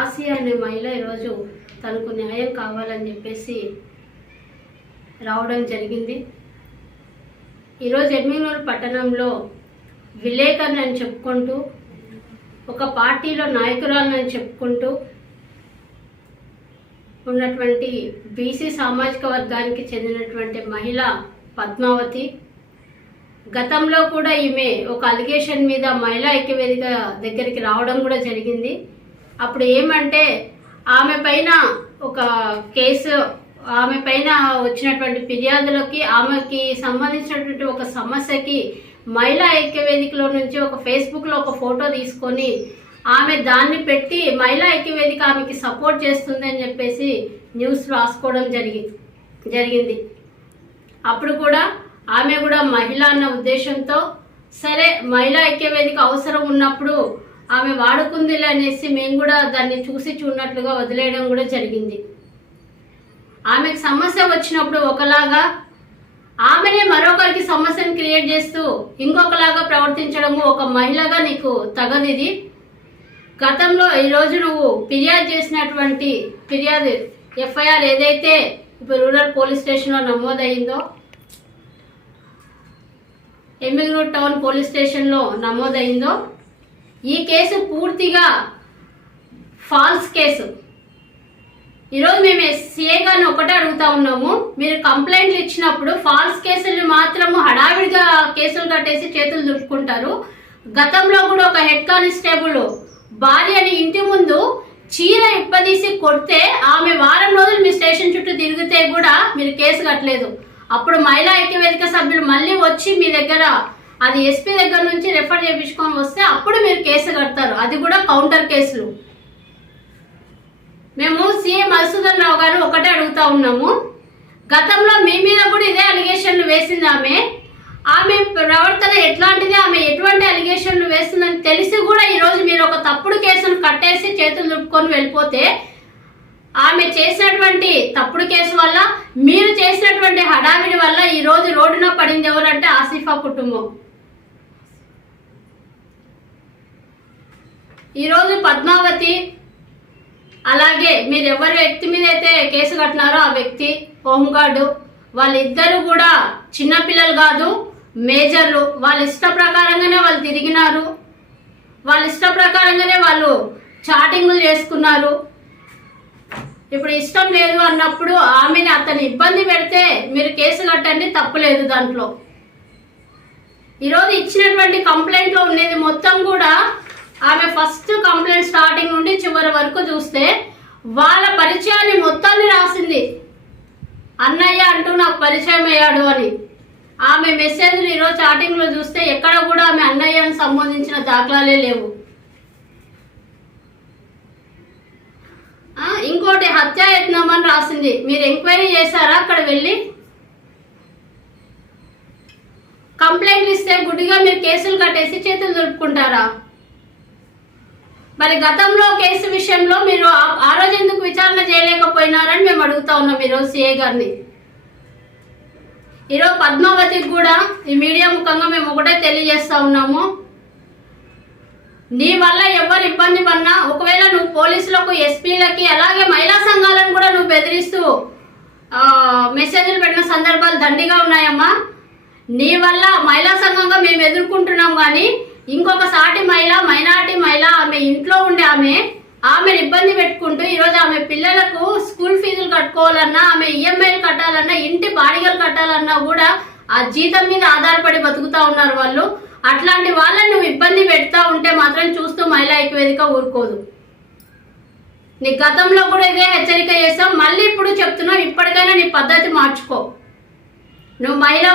Asia అనే మహిళ ఈరోజు తనకు న్యాయం కావాలని చెప్పేసి రావడం జరిగింది. ఈరోజు ఎమ్మిగనూరు పట్టణంలో విలేకరుని అని చెప్పుకుంటూ ఒక పార్టీలో నాయకురాలని చెప్పుకుంటూ ఉన్నటువంటి బీసీ సామాజిక వర్గానికి చెందినటువంటి మహిళ పద్మావతి గతంలో కూడా ఈమె ఒక అలిగేషన్ మీద మహిళా ఐక్యవేదిక దగ్గరికి రావడం కూడా జరిగింది. అప్పుడు ఏమంటే ఆమె పైన ఒక కేసు ఆమె పైన వచ్చినటువంటి ఫిర్యాదులకి ఆమెకి సంబంధించినటువంటి ఒక సమస్యకి మహిళా ఐక్యవేదికలో నుంచి ఒక ఫేస్బుక్లో ఒక ఫోటో తీసుకొని ఆమె దాన్ని పెట్టి మహిళా ఐక్యవేదిక ఆమెకి సపోర్ట్ చేస్తుంది అని చెప్పేసి న్యూస్ రాసుకోవడం జరిగి జరిగింది. అప్పుడు కూడా ఆమె కూడా మహిళ అన్న ఉద్దేశంతో సరే మహిళా ఐక్యవేదిక అవసరం ఉన్నప్పుడు ఆమె వాడుకుందిలే అనేసి మేము కూడా దాన్ని చూసి చూడనట్లుగా వదిలేయడం కూడా జరిగింది. ఆమెకు సమస్య వచ్చినప్పుడు ఒకలాగా ఆమెనే మరొకరికి సమస్యను క్రియేట్ చేస్తూ ఇంకొకలాగా ప్రవర్తించడము ఒక మహిళగా నీకు తగదిది గతంలో ఈరోజు నువ్వు ఫిర్యాదు చేసినటువంటి ఫిర్యాదు ఎఫ్ఐఆర్ ఏదైతే ఇప్పుడు రూరల్ పోలీస్ స్టేషన్లో నమోదైందో ఎమ్మిగనూరు టౌన్ పోలీస్ స్టేషన్లో నమోదైందో ఈ కేసు పూర్తిగా ఫాల్స్ కేసు. ఈరోజు మేము సిఏ గారిని ఒకటే అడుగుతా ఉన్నాము. మీరు కంప్లైంట్లు ఇచ్చినప్పుడు ఫాల్స్ కేసులు మాత్రము హడావిడిగా కేసులు కట్టేసి చేతులు దులుపుకుంటారు. గతంలో కూడా ఒక హెడ్ కానిస్టేబుల్ భార్యని ఇంటి ముందు చీర ఇప్పదీసి కొడితే ఆమె వారం రోజులు మీ స్టేషన్ చుట్టూ తిరిగితే కూడా మీరు కేసు కట్టలేదు. అప్పుడు మహిళా ఐక్యవేదిక సభ్యులు మళ్ళీ వచ్చి మీ దగ్గర అది ఎస్పీ దగ్గర నుంచి రెఫర్ చేయించుకొని వస్తే అప్పుడు మీరు కేసు కడతారు. అది కూడా కౌంటర్ కేసులు. మేము సీఎం మధుసూదన్ రావు గారు ఒకటే అడుగుతా ఉన్నాము. గతంలో మీ మీద కూడా ఇదే అలిగేషన్లు వేసింది ఆమె. ఆమె ప్రవర్తన ఎట్లాంటిది? ఆమె ఎటువంటి అలిగేషన్లు వేస్తుందని తెలిసి కూడా ఈరోజు మీరు ఒక తప్పుడు కేసును కట్టేసి చేతులు దుప్పుకొని వెళ్ళిపోతే ఆమె చేసినటువంటి తప్పుడు కేసు వల్ల మీరు చేసినటువంటి హడావిడి వల్ల ఈరోజు రోడ్డున పడింది ఎవరంటే ఆసిఫా కుటుంబం. ఈరోజు పద్మావతి అలాగే మీరు ఎవరి వ్యక్తి మీద అయితే కేసు కట్టినారో ఆ వ్యక్తి హోంగార్డు వాళ్ళిద్దరూ కూడా చిన్నపిల్లలు కాదు మేజర్లు. వాళ్ళ ఇష్ట ప్రకారంగానే వాళ్ళు తిరిగినారు. వాళ్ళ ఇష్ట ప్రకారంగానే వాళ్ళు చాటింగ్లు చేసుకున్నారు. ఇప్పుడు ఇష్టం లేదు అన్నప్పుడు ఆమెని అతని ఇబ్బంది పెడితే మీరు కేసు కట్టండి తప్పులేదు దాంట్లో. ఈరోజు ఇచ్చినటువంటి కంప్లైంట్లో ఉండేది మొత్తం ఆమె ఫస్ట్ కంప్లైంట్ స్టార్టింగ్ నుండి చివరి వరకు చూస్తే వాళ్ళ పరిచయాన్ని మొత్తాన్ని రాసింది. అన్నయ్య అంటూ నాకు పరిచయం అయ్యాడు అని. ఆమె మెసేజ్లు ఈరోజు చాటింగ్లో చూస్తే ఎక్కడ కూడా ఆమె అన్నయ్యను సంబంధించిన దాఖలాలే లేవు. ఇంకోటి హత్యాయత్నం అని రాసింది. మీరు ఎంక్వైరీ చేశారా అక్కడ వెళ్ళి? కంప్లైంట్లు ఇస్తే గుడ్డిగా మీరు కేసులు కట్టేసి చేతులు దులుపుకుంటారా? మరి గతంలో కేసు విషయంలో మీరు ఆ- రోజు ఎందుకు విచారణ చేయలేకపోయినారని మేము అడుగుతా ఉన్నాం ఈరోజు సిఏ గారిని. ఈరోజు పద్మావతికి కూడా ఈ మీడియా ముఖంగా మేము ఒకటే తెలియజేస్తా ఉన్నాము. నీ వల్ల ఎవరు ఇబ్బంది పడినా ఒకవేళ నువ్వు పోలీసులకు ఎస్పీలకి అలాగే మహిళా సంఘాలను కూడా నువ్వు బెదిరిస్తూ మెసేజ్లు పెట్టిన సందర్భాలు దండిగా ఉన్నాయమ్మా. నీ వల్ల మహిళా సంఘంగా మేము ఎదుర్కొంటున్నాం కానీ ఇంకొక సాటి మహిళ మైనార్టీ మహిళ ఆమె ఇంట్లో ఉండే ఆమె ఆమెను ఇబ్బంది పెట్టుకుంటూ ఈరోజు ఆమె పిల్లలకు స్కూల్ ఫీజులు కట్టుకోవాలన్నా ఆమె ఈఎంఐలు కట్టాలన్నా ఇంటి బాడిగలు కట్టాలన్నా కూడా ఆ జీతం మీద ఆధారపడి బతుకుతా ఉన్నారు వాళ్ళు. అట్లాంటి వాళ్ళని నువ్వు ఇబ్బంది పెడతా ఉంటే మాత్రం చూస్తూ మహిళా ఐక్యవేదిక ఊరుకోదు. నీ గతంలో కూడా ఇదే హెచ్చరిక చేస్తాం మళ్ళీ ఇప్పుడు చెప్తున్నావు ఇప్పటికైనా నీ పద్ధతి మార్చుకో. నువ్వు మహిళ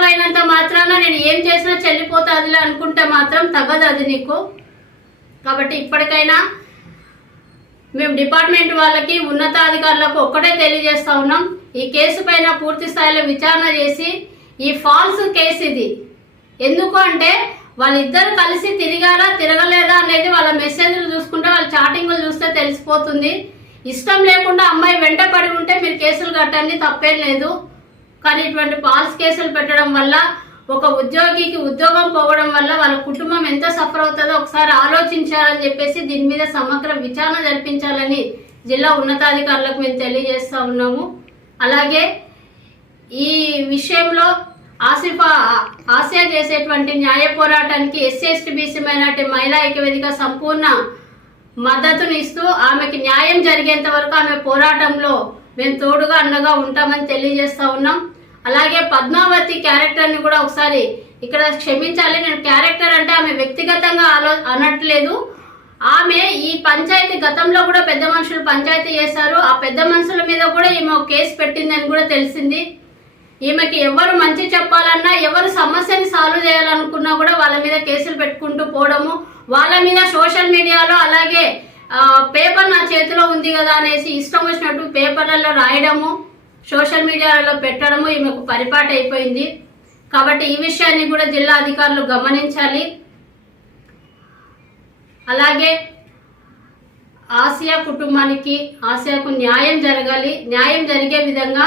మాత్రాన నేను ఏం చేసినా చెల్లిపోతాదిలే అనుకుంటే మాత్రం తగ్గదు అది నీకు. కాబట్టి ఇప్పటికైనా మేము డిపార్ట్మెంట్ వాళ్ళకి ఉన్నతాధికారులకు ఒక్కటే తెలియజేస్తా ఉన్నాం. ఈ కేసు పైన పూర్తి స్థాయిలో విచారణ చేసి ఈ ఫాల్స్ కేసు ఇది. ఎందుకు అంటే వాళ్ళిద్దరు కలిసి తిరిగారా తిరగలేదా అనేది వాళ్ళ మెసేజ్లు చూసుకుంటే వాళ్ళ చాటింగ్లు చూస్తే తెలిసిపోతుంది. ఇష్టం లేకుండా అమ్మాయి వెంట పడి ఉంటే మీరు కేసులు కట్టండి తప్పేం లేదు. కానీ ఇటువంటి పాల్స్ కేసులు పెట్టడం వల్ల ఒక ఉద్యోగికి ఉద్యోగం పోవడం వల్ల వాళ్ళ కుటుంబం ఎంత సఫర్ అవుతుందో ఒకసారి ఆలోచించాలని చెప్పేసి దీని మీద సమగ్ర విచారణ జరిపించాలని జిల్లా ఉన్నతాధికారులకు మేము తెలియజేస్తూ ఉన్నాము. అలాగే ఈ విషయంలో ఆసిఫా ఆసియా చేసేటువంటి న్యాయ పోరాటానికి ఎస్సీ ఎస్టీ బీసీ మైనార్టీ మహిళా ఐక్యవేదిక సంపూర్ణ మద్దతునిస్తూ ఆమెకి న్యాయం జరిగేంత వరకు ఆమె పోరాటంలో మేము తోడుగా అండగా ఉంటామని తెలియజేస్తా ఉన్నాం. అలాగే పద్మావతి క్యారెక్టర్ని కూడా ఒకసారి ఇక్కడ క్షమించాలి. నేను క్యారెక్టర్ అంటే ఆమె వ్యక్తిగతంగా ఆలో అనట్లేదు. ఆమె ఈ పంచాయతీ గతంలో కూడా పెద్ద మనుషులు పంచాయతీ చేశారు. ఆ పెద్ద మనుషుల మీద కూడా ఈమె ఒక కేసు పెట్టిందని కూడా తెలిసింది. ఈమెకి ఎవరు మంచి చెప్పాలన్నా ఎవరు సమస్యని సాల్వ్ చేయాలనుకున్నా కూడా వాళ్ళ మీద కేసులు పెట్టుకుంటూ పోవడము వాళ్ళ మీద సోషల్ మీడియాలో పేపర్ నా చేతిలో ఉంది కదా అనేసి ఇష్టం వచ్చినట్టు పేపర్లలో రాయడము సోషల్ మీడియాలలో పెట్టడము ఈమెకు పరిపాటు అయిపోయింది. కాబట్టి ఈ విషయాన్ని కూడా జిల్లా అధికారులు గమనించాలి. అలాగే ఆసియా కుటుంబానికి ఆసియాకు న్యాయం జరగాలి. న్యాయం జరిగే విధంగా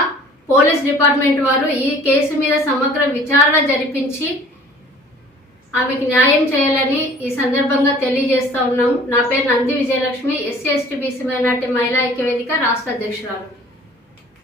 పోలీస్ డిపార్ట్మెంట్ వారు ఈ కేసు మీద సమగ్ర విచారణ జరిపించి ఆమెకి న్యాయం చేయాలని ఈ సందర్భంగా తెలియజేస్తా ఉన్నాము. నా పేరు Nandi Vijayalakshmi SC ST BC minority మహిళా ఐక్యవేదిక రాష్ట్ర అధ్యక్షురాలు.